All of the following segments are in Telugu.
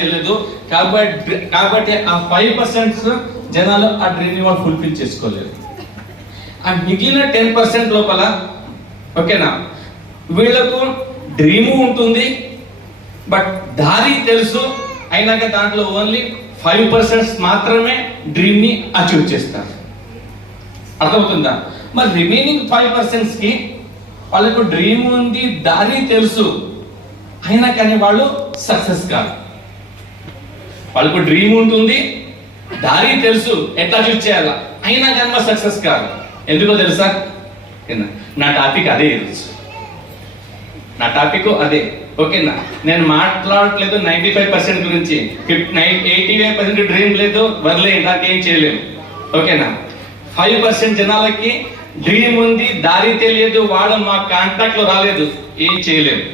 తెలియదు. కాబట్టి ఆ 5% జనాలు ఆ డ్రీమ్ని వాళ్ళు ఫుల్ఫిల్ చేసుకోలేరు. ఆ మిగిలిన 10% లోపల ఓకేనా వీళ్ళకు డ్రీము ఉంటుంది, బట్ దారి తెలుసు, అయినాక దాంట్లో ఓన్లీ 5% మాత్రమే డ్రీమ్ని అచీవ్ చేస్తారు. అర్థమవుతుందా? మరి రిమైనింగ్ 5%కి వాళ్ళకు డ్రీమ్ ఉంది, దారి తెలుసు, అయినా కానీ వాళ్ళు సక్సెస్ కాదు. వాళ్ళకు డ్రీమ్ ఉంటుంది, దారి తెలుసు, ఎట్లా అచీవ్ చేయాలా, అయినా కానీ మా సక్సెస్ కాదు. ఎందుకో తెలుసా? నా టాపిక్ అదే ఈరోజు. నా టాపిక్ అదే. ఓకేనా, నేను మాట్లాడట్లేదు 95% గురించి. 85% డ్రీమ్ లేదు, వదిలేదు, నాకేం చేయలేము. ఓకేనా, 5% జనాలకి డ్రీమ్ ఉంది, దారి తెలియదు, వాళ్ళు మా కాంటాక్ట్ లో రాలేదు, ఏం చేయలేము.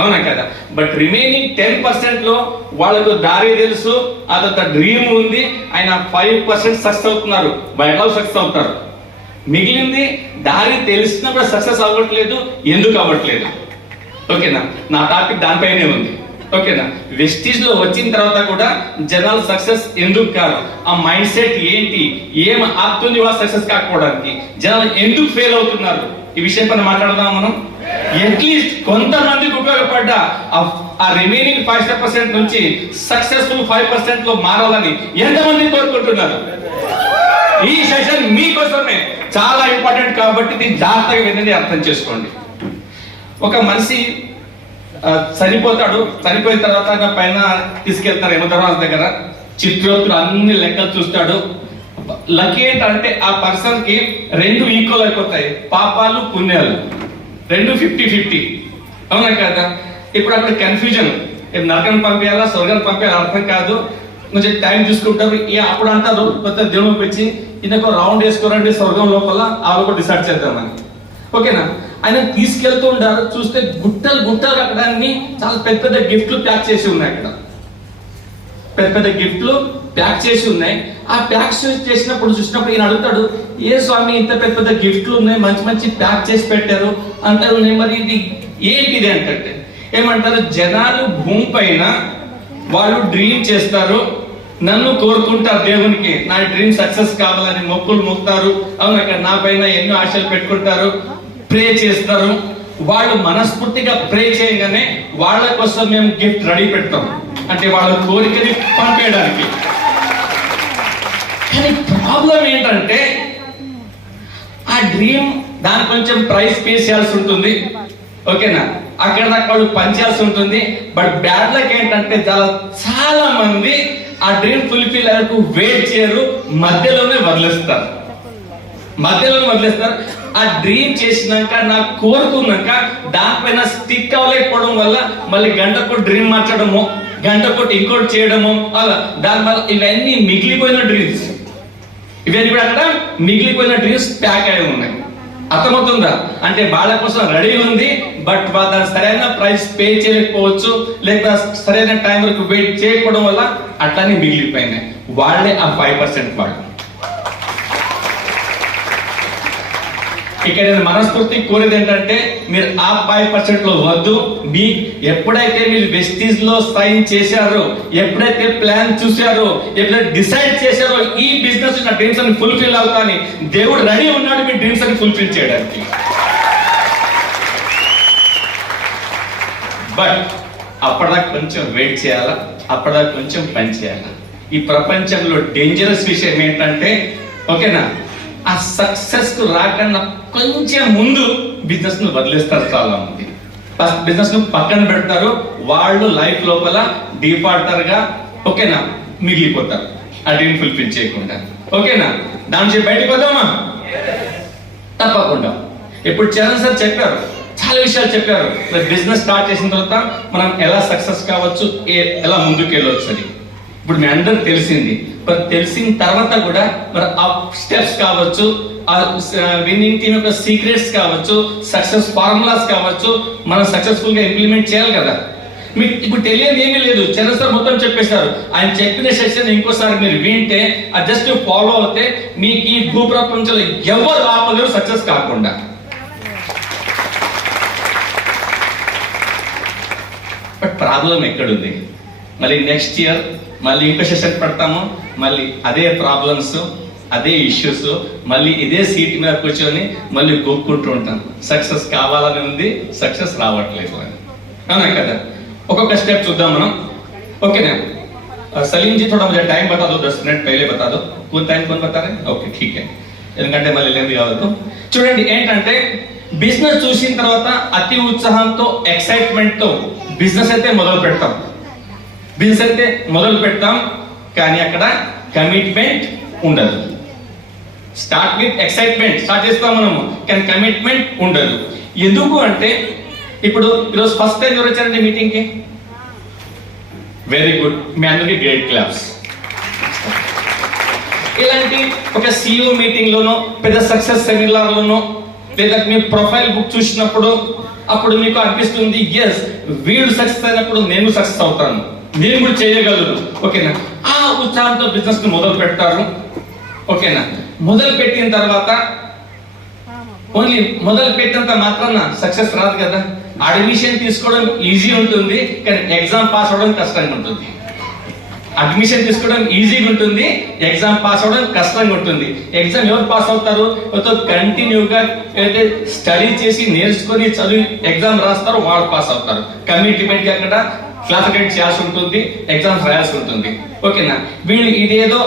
అవునా కదా? బట్ రిమైనింగ్ 10% లో వాళ్ళకు దారి తెలుసు, అదంత డ్రీమ్ ఉంది, ఆయన 5% సక్సెస్ అవుతున్నారు. ఎలా సక్సెస్ అవుతారు? మిగిలింది దారి తెలిసినప్పుడు సక్సెస్ అవ్వట్లేదు. ఎందుకు అవ్వట్లేదు? ఓకేనా, నా టాపిక్ దానిపైనే ఉంది. ఓకేనా, వెస్టీజ్ లో వచ్చిన తర్వాత కూడా జనాలు సక్సెస్ ఎందుకు కాదు, ఆ మైండ్ సెట్ ఏంటి, ఏం ఆపుతుంది వాళ్ళు సక్సెస్ కాకపోవడానికి, జనాలు ఎందుకు ఫెయిల్ అవుతున్నారు, ఈ విషయం పైన మాట్లాడదాం మనం. అట్లీస్ట్ కొంతమందికి ఉపయోగపడ్డ ఆ రిమైనింగ్ 5% నుంచి సక్సెస్ఫుల్ 5% లో మారాలని ఎంతమంది కోరుకుంటున్నారు? ఈ సెషన్ మీకోసమే చాలా ఇంపార్టెంట్ కాబట్టి దీన్ని జాగ్రత్తగా వినండి, అర్థం చేసుకోండి. ఒక మనిషి చనిపోతాడు, చనిపోయిన తర్వాత పైన తీసుకెళ్తారు యమధర్మరాజు దగ్గర. చిత్రోత్తులు అన్ని లెక్కలు చూస్తాడు. లక్కీ ఏంటంటే ఆ పర్సన్ కి 2 ఈక్వల్ అయిపోతాయి, పాపాలు పుణ్యాలు 2 50-50. అవునా కదా? ఇప్పుడు అక్కడ కన్ఫ్యూజన్, నరకం పంపేయాలా స్వర్గం పంపేయాలా అర్థం కాదు. కొంచెం టైం తీసుకుంటారు. అప్పుడు అంటారు కొత్త దేవుడు పెంచి ఇంకొక రౌండ్ వేసుకోరండి స్వర్గం లోపల, వాళ్ళు కూడా డిసైడ్ చేద్దామని. ఓకేనా, ఆయన తీసుకెళ్తూ ఉంటారు. చూస్తే గుట్టలు గుట్టలు అక్కడ అన్ని చాలా పెద్ద పెద్ద గిఫ్ట్లు ప్యాక్ చేసి ఉన్నాయి. అక్కడ పెద్ద పెద్ద గిఫ్ట్లు ప్యాక్ చేసి ఉన్నాయి. ఆ ప్యాక్ చేసినప్పుడు చూసినప్పుడు ఈయన అడుగుతాడు, ఏ స్వామి ఇంత పెద్ద పెద్ద గిఫ్ట్లు ఉన్నాయి, మంచి మంచి ప్యాక్ చేసి పెట్టారు అంటారు. మరి ఇది ఏంటిది అంటే ఏమంటారు, జనాలు భూమి పైన వాళ్ళు డ్రీమ్ చేస్తారు, నన్ను కోరుకుంటారు దేవునికి, నా డ్రీమ్ సక్సెస్ కావాలని మొక్కులు మొక్కుతారు. అవును, అక్కడ నా పైన ఎన్నో ఆశలు పెట్టుకుంటారు, ప్రే చేస్తారు. వాళ్ళు మనస్ఫూర్తిగా ప్రే చేయగానే వాళ్ళ కోసం మేము గిఫ్ట్ రెడీ పెడతాం, అంటే వాళ్ళ కోరికని పంపేయడానికి. కానీ ప్రాబ్లం ఏంటంటే ఆ డ్రీమ్ దాని కొంచెం ప్రైస్ పే చేయాల్సి ఉంటుంది. ఓకేనా, అక్కడ దాకా వాళ్ళు పనిచేయాల్సి ఉంటుంది. బట్ బ్యాడ్ లక్ ఏంటంటే చాలా మంది ఆ డ్రీమ్ ఫుల్ఫిల్ అయ్యేందుకు వెయిట్ చేయరు, మధ్యలోనే వదిలేస్తారు. ఆ డ్రీమ్ చేసినాక, నాకు కోరుకున్నాక దానిపైన స్టిక్ అవ్వలేకపోవడం వల్ల మళ్ళీ గంటకు డ్రీమ్ మార్చడము, గంటకు ఇంకోటి చేయడము, అలా దానివల్ల ఇవన్నీ మిగిలిపోయిన డ్రీమ్స్, ఇవన్నీ కూడా అక్కడ మిగిలిపోయిన డ్రీమ్స్ ప్యాక్ అయి ఉన్నాయి. అర్థమవుతుందా? అంటే వాళ్ళ కోసం రెడీ ఉంది, బట్ వాళ్ళ సరైన ప్రైస్ పే చేయలేకపోవచ్చు, లేక సరైన టైం వరకు వెయిట్ చేయకపోవడం వల్ల అట్లానే మిగిలిపోయినాయి. వాళ్ళే ఆ 5% వాళ్ళు. ఇక్కడ నేను మనస్ఫూర్తి కోరేది ఏంటంటే మీరు ఆ 5% లో వద్దు. మీ ఎప్పుడైతే మీరు వెస్టీజ్ లో సైన్ చేశారో, ఎప్పుడైతే ప్లాన్ చూశారో, ఎప్పుడైతే డిసైడ్ చేశారో ఈ బిజినెస్ నా డ్రీమ్స్ అని ఫుల్ఫిల్ అవుతాని, దేవుడు రెడీ ఉన్నాడు మీ డ్రీమ్స్ అని ఫుల్ఫిల్ చేయడానికి. బట్ అప్పటిదాకా కొంచెం వెయిట్ చేయాలా, అప్పటిదాకా కొంచెం పని చేయాలా. ఈ ప్రపంచంలో డేంజరస్ విషయం ఏంటంటే, ఓకేనా, ఆ సక్సెస్ కు రాకన్నా కొంచెం ముందు బిజినెస్ ను వదిలేస్తారు చాలా మంది. ఫస్ట్ బిజినెస్ ను పక్కన పెడతారు, వాళ్ళు లైఫ్ లోపల డిఫాల్టర్ గా ఓకేనా మిగిలిపోతారు, ఆ డ్రీమ్ ఫుల్ఫిల్ చేయకుండా. ఓకేనా, దాని నుంచి బయటకు వద్దామా? తప్పకుండా. ఇప్పుడు చరణ్ సార్ చెప్పారు, చాలా విషయాలు చెప్పారు. బిజినెస్ స్టార్ట్ చేసిన తర్వాత మనం ఎలా సక్సెస్ కావచ్చు, ఎలా ముందుకు వెళ్ళవచ్చు అని. ఇప్పుడు మీ అందరికి తెలిసింది. మరి తెలిసిన తర్వాత కూడా మరి ఆ స్టెప్స్ కావచ్చు, ఆ విన్నింగ్ టీమ్ యొక్క సీక్రెట్స్ కావచ్చు, సక్సెస్ ఫార్ములాస్ కావచ్చు, మనం సక్సెస్ఫుల్ గా ఇంప్లిమెంట్ చేయాలి కదా. మీకు ఇప్పుడు తెలియదు ఏమీ లేదు, చరణ్ సార్ మొత్తం చెప్పేశారు. ఆయన చెప్పిన సెషన్ ఇంకోసారి మీరు వింటే, ఆ జస్ట్ ఫాలో అవుతే మీకు ఈ భూప్రపంచంలో ఎవరు ఆపలేరు సక్సెస్ కాకుండా. బట్ ప్రాబ్లం ఎక్కడుంది? మళ్ళీ నెక్స్ట్ ఇయర్ మళ్ళీ ఇంకో సెషన్ పెడతాము, మళ్ళీ అదే ప్రాబ్లమ్స్, అదే ఇష్యూస్, మళ్ళీ ఇదే సీట్ మీద కూర్చొని మళ్ళీ గోక్కుంటూ ఉంటాం. సక్సెస్ కావాలని ఉంది, సక్సెస్ రావట్లేదు అని. అవునా కదా? ఒక్కొక్క స్టెప్ చూద్దాం మనం. ఓకేనా? सलीम जी थोड़ा मुझे टाइम बता दो, 10 मिनट पहले बता दो. कौन टाइम कौन बता रहे? ओके ठीक है. ఎందుకంటే మళ్ళీ లేంది కావద్దు. చూడండి ఏంటంటే బిజినెస్ చూసిన తర్వాత అతి ఉత్సాహంతో, ఎక్సైట్మెంట్ తో బిజినెస్ అయితే మొదలు పెడతాం, కానీ అక్కడ కమిట్మెంట్ ఉండదు. స్టార్ట్ విత్ ఎక్సైట్మెంట్ స్టార్ట్ చేస్తాం మనము, కానీ కమిట్మెంట్ ఉండదు. ఎందుకు అంటే ఇప్పుడు ఈరోజు ఫస్ట్ టైం ఎవరు వచ్చారండి మీటింగ్ కి? వెరీ గుడ్, మీ అందరికి గ్రేట్ క్లాప్స్. ఇలాంటి ఒక సిఇఓ మీటింగ్ లోనో, పెద్ద సక్సెస్ సెమినార్ లోనో, లేదా మీ ప్రొఫైల్ బుక్ చూసినప్పుడు అప్పుడు మీకు అనిపిస్తుంది, ఎస్ వీడు సక్సెస్ అయినప్పుడు నేను సక్సెస్ అవుతాను, నేను కూడా చేయగలను. ఓకేనా? ఆ ఉత్సాహంతో బిజినెస్ ని మొదలు పెడతారు. ఓకేనా? మొదలు పెట్టిన తర్వాత ఓన్లీ మొదలు పెట్టినంత మాత్రాన సక్సెస్ రాదు కదా. అడ్మిషన్ తీసుకోవడం ఈజీ ఉంటుంది, కానీ ఎగ్జామ్ పాస్ అవడం కష్టంగా ఉంటుంది. అడ్మిషన్ తీసుకోవడం ఈజీగా ఉంటుంది, ఎగ్జామ్ పాస్ అవడం కష్టంగా ఉంటుంది. ఎగ్జామ్ ఎవరు పాస్ అవుతారు? కంటిన్యూగా అయితే స్టడీ చేసి నేర్చుకొని చదివి ఎగ్జామ్ రాస్తారో వాళ్ళు పాస్ అవుతారు. కమిట్మెంట్ అక్కడ క్లాస్ అటెండ్ చేయాల్సి ఉంటుంది, ఎగ్జామ్స్ రాయాల్సి ఉంటుంది. ఓకేనా? వీళ్ళు ఇదేదో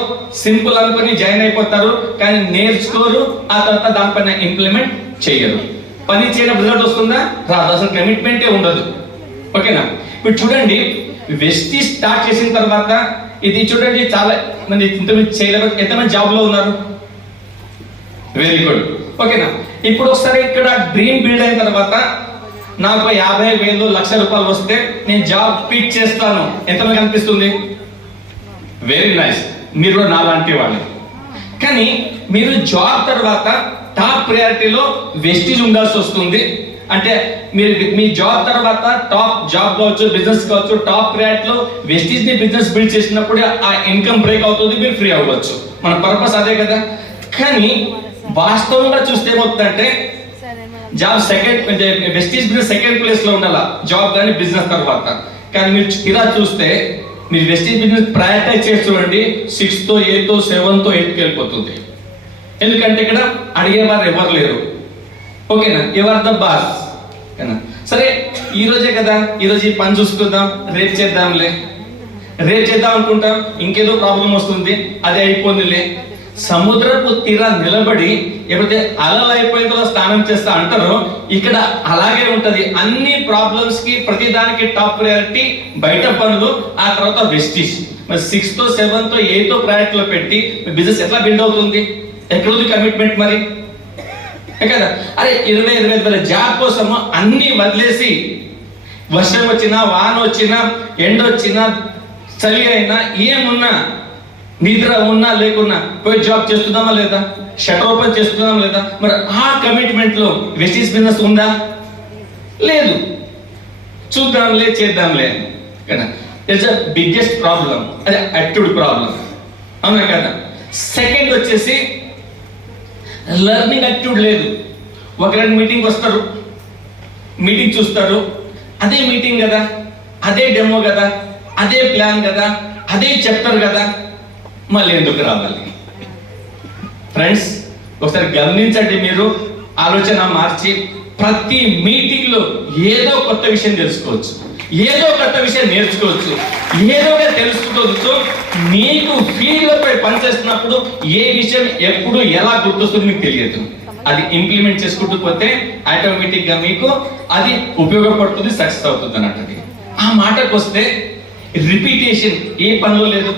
సింపుల్ అనుకుని జాయిన్ అయిపోతారు, కానీ నేర్చుకోరు, ఆ తర్వాత దానిపైన ఇంప్లిమెంట్ చేయరు. పని చేయడం రిజల్ట్ వస్తుందా? రాదు, అసలు కమిట్మెంటే ఉండదు. ఓకేనా? ఇప్పుడు చూడండి, వెస్టీ స్టార్ట్ చేసిన తర్వాత ఇది చూడండి చాలా మంది ఇంతమంది చేయలేరు. ఎంతమంది జాబ్ లో ఉన్నారు? Very good. ఓకేనా? ఇప్పుడు ఒకసారి ఇక్కడ డ్రీమ్ బిల్డ్ అయిన తర్వాత నాకు 50,000 లక్ష రూపాయలు వస్తే నేను జాబ్ క్విట్ చేస్తాను, ఎంతమంది అనిపిస్తుంది? వెరీ నైస్, మీరు నాలాంటి వాళ్ళు. కానీ మీరు జాబ్ తర్వాత టాప్ ప్రయారిటీలో వెస్టీజ్ ఉండాల్సి వస్తుంది. అంటే మీరు మీ జాబ్ తర్వాత టాప్ జాబ్ కావచ్చు, బిజినెస్ కావచ్చు, టాప్ ప్రయారిటీలో వెస్టీజ్ ని బిజినెస్ బిల్డ్ చేసినప్పుడు ఆ ఇన్కమ్ బ్రేక్ అవుతుంది, మీరు ఫ్రీ అవ్వచ్చు. మన పర్పస్ అదే కదా. కానీ వాస్తవంగా చూస్తే ఏమవుతుందంటే job second, Vestige business second place లో ఉండాలా, జాబ్ కానీ బిజినెస్ తర్వాత. కానీ మీరు ఇలా చూస్తే మీరు వెస్టీజ్ బిజినెస్ ప్రయారిటైజ్ చేసి చూడండి, 6th, 8th, 7th, 8th వెళ్ళిపోతుంది. ఎందుకంటే ఇక్కడ అడిగేవారు ఎవరు లేరు. ఓకేనా? ఎవరు ద బాస్? సరే ఈ రోజే కదా, ఈ రోజు ఈ పని చూసుకుందాం, రేపు చేద్దాంలే, రేపు చేద్దాం అనుకుంటాం, ఇంకేదో ప్రాబ్లం వస్తుంది, అదే అయిపోయిందిలే. సముద్రపు తీరా నిలబడి ఎప్పుడైతే అలలు అయిపోయిన తర్వాత స్నానం చేస్తా అంటారో, ఇక్కడ అలాగే ఉంటది. అన్ని ప్రాబ్లమ్స్ కి ప్రతి దానికి టాప్ ప్రయారిటీ బయట పనులు, ఆ తర్వాత వెస్టీజ్. మరి 6th, 7th, 8th ప్రయారిటీలో పెట్టి బిజినెస్ ఎట్లా బిల్డ్ అవుతుంది? ఎక్కడుంది కమిట్మెంట్ మరి? కదా. అరే 20-25 వేల జాబ్ కోసము అన్ని వదిలేసి వర్షం వచ్చినా, వాన వచ్చినా, ఎండ వచ్చినా, చలి అయినా, ఏమున్నా, నిద్ర ఉన్నా లేకున్నా పోయి జాబ్ చేస్తున్నామా లేదా? షటర్ ఓపెన్ చేస్తున్నామా లేదా? మరి ఆ కమిట్మెంట్ లో వెస్టీజ్ బిజినెస్ ఉందా? లేదు. చూద్దాంలే, చేద్దాంలే కదా. ఇట్స్ ద బిగ్గెస్ట్ ప్రాబ్లం, అదే యాటిట్యూడ్ ప్రాబ్లం. అవునా కదా? సెకండ్ వచ్చేసి లెర్నింగ్ యాటిట్యూడ్ లేదు. ఒకరి మీటింగ్ వస్తారు, మీటింగ్ చూస్తారు, అదే మీటింగ్ కదా, అదే డెమో కదా, అదే ప్లాన్ కదా, అదే చెప్తారు కదా, మళ్ళీ ఎందుకు రావాలి? ఫ్రెండ్స్ ఒకసారి గమనించండి, మీరు ఆలోచన మార్చి ప్రతి మీటింగ్ లో ఏదో కొత్త విషయం తెలుసుకోవచ్చు, ఏదో కొత్త విషయం నేర్చుకోవచ్చు, ఏదో తెలుసుకోవచ్చు. మీకు ఫీల్డ్ పై పనిచేస్తున్నప్పుడు ఏ విషయం ఎప్పుడు ఎలా గుర్తొస్తుంది మీకు తెలియదు. అది ఇంప్లిమెంట్ చేసుకుంటూ పోతే ఆటోమేటిక్ గా మీకు అది ఉపయోగపడుతుంది, సక్సెస్ అవుతుంది అన్నట్టు. ఆ మాటకు వస్తే రిపీటేషన్ ఏ పనిలో లేదు,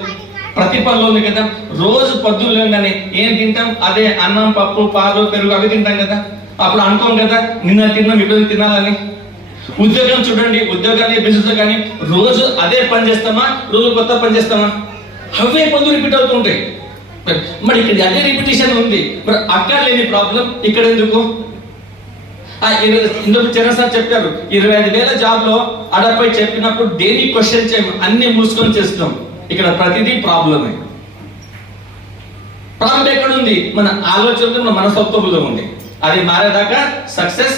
ప్రతి పనిలో ఉంది కదా. రోజు పొద్దున్నగానే ఏం తింటాం? అదే అన్నం, పప్పు, పాలు, పెరుగు అవి తింటాం కదా. అప్పుడు అనుకోం కదా నిన్న తిన్నాం ఇప్పుడు తినాలని. ఉద్యోగం చూడండి, ఉద్యోగాన్ని బిజినెస్ కానీ రోజు అదే పని చేస్తామా, రోజు కొత్త పని చేస్తామా? అవే పనులు రిపీట్ అవుతుంటాయి. మరి ఇక్కడ అదే రిపిటేషన్ ఉంది, మరి అక్కడ లేని ప్రాబ్లం ఇక్కడ ఎందుకు? ఇందులో చరణ్ సార్ చెప్పారు 25,000 జాబ్ లో అడపై చెప్పినప్పుడు దేని క్వశ్చన్ చేయము, అన్ని మూసుకొని చేస్తాం. ఇక్కడ ప్రతిదీ ప్రాబ్లమే. ప్రాబ్లం ఎక్కడ ఉంది? మన ఆలోచనలో, మన మనస్తత్వంలో ఉంది. అది మారేదాకా సక్సెస్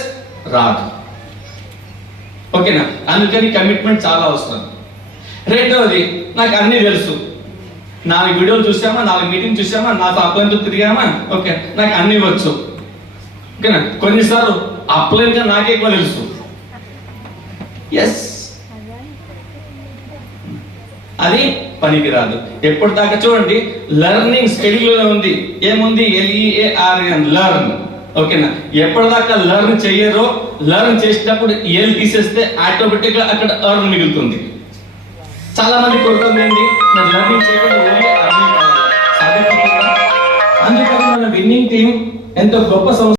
రాదు. ఓకేనా? అందుకని కమిట్మెంట్ చాలా అవసరం. రెండవది, నాకు అన్ని తెలుసు, 4 వీడియోలు చూసామా, 4 మీటింగ్ చూసామా, 4 అప్లైన్తో తిరిగామా, ఓకే నాకు అన్ని వచ్చు. ఓకేనా, కొన్నిసార్లు అప్లైన్ గా నాకే ఎక్కువ తెలుసు. ఎస్, అది పనికిరాదు. ఎప్పటిదాకా చూడండి, లెర్నింగ్ స్టడీలో ఉంది. ఏముంది? LEARN, learn. ఓకేనా, ఎప్పటిదాకా లెర్న్ చెయ్యరో, లెర్న్ చేసినప్పుడు ఎల్ తీసేస్తే ఆటోమేటిక్ గా అక్కడ ఎర్న్ మిగులుతుంది. చాలా మంది కొడుతుందండి, నాకు లెర్నింగ్ చేయకుండా ఓన్లీ అర్నింగ్ కావాలి. అందుకని మన విన్నింగ్ టీం ఎంతో గొప్ప సంస్థ.